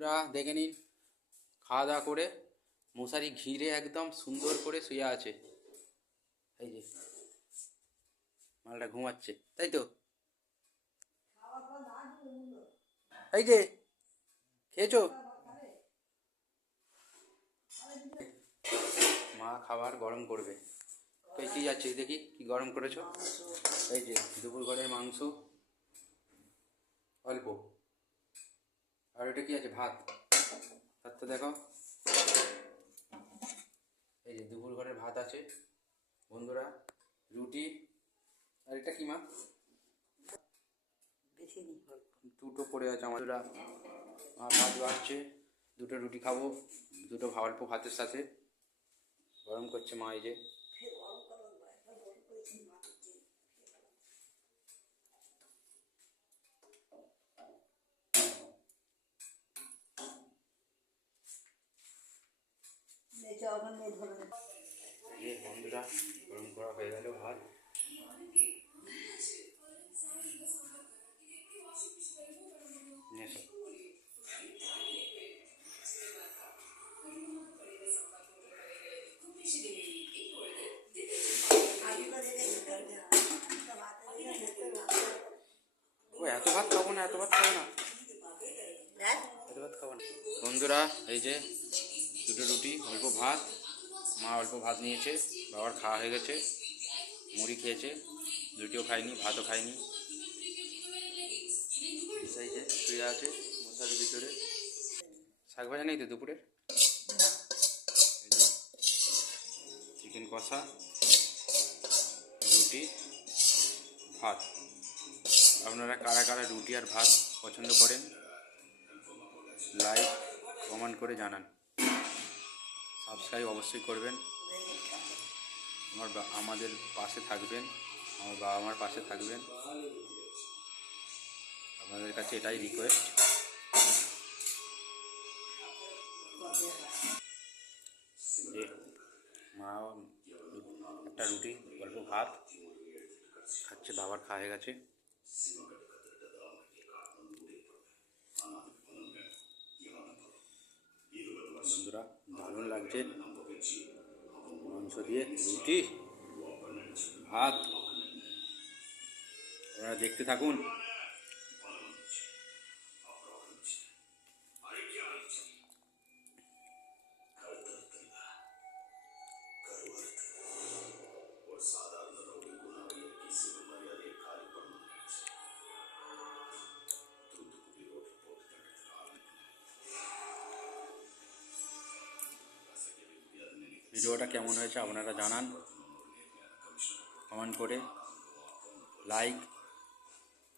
বন্ধুরা, দেখে নিন। খাওয়া দাওয়া করে মশারি ঘিরে একদম সুন্দর করে শুয়ে আছে। এই যে, মালটা ঘুমাচ্ছে, তাই তো? এই যে, খেয়েছো? মা খাবার গরম করবে। তো কি যাচ্ছে দেখি, কি গরম করেছ? এই যে দুপুর ঘরের মাংস, অল্প। আর এটা কি আছে? ভাত। ভাতটা দেখো। এই যে দুপুর ঘরের ভাত আছে বন্ধুরা। রুটি। আর এটা কি মা। দুটো পড়ে আছে আমাদের ভাত বাড়ছে। দুটো রুটি খাব। দুটো অল্প ভাতের সাথে। গরম করছে মা এই যে। বন্ধুরা গরম করা হয়ে গেল ভাত। এত ভাত খাব না এত ভাত খাব না। এত ভাত খাব না। বন্ধুরা এই যে দুটো রুটি, অল্প ভাত। মা অল্প ভাত নিয়েছে, বাবার খাওয়া হয়ে গেছে, মুড়ি খেয়েছে, রুটিও খায়নি ভাতও খায়নি শুয়ে আছে মশারির ভিতরে। শাক ভাজা নেই তো দুপুরে? চিকেন কষা, রুটি, ভাত। আপনারা কারা কারা রুটি আর ভাত পছন্দ করেন লাইক কমেন্ট করে জানান। সাবস্ক্রাইব অবশ্যই করবেন। আমার আমাদের পাশে থাকবেন, আমার বাবা মার পাশে থাকবেন। আপনাদের কাছে এটাই রিকোয়েস্ট মা একটা রুটি অল্প ভাত। খাচ্ছে, বাবার খাওয়া হয়ে গেছে। বন্ধুরা লাগছে মাংস দিয়ে রুটি ভাত। আপনারা দেখতে থাকুন। ভিডিওটা কেমন হয়েছে আপনারা জানান। কমেন্ট করে লাইক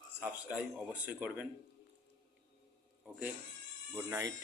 সাবস্ক্রাইব অবশ্যই করবেন। Okay good night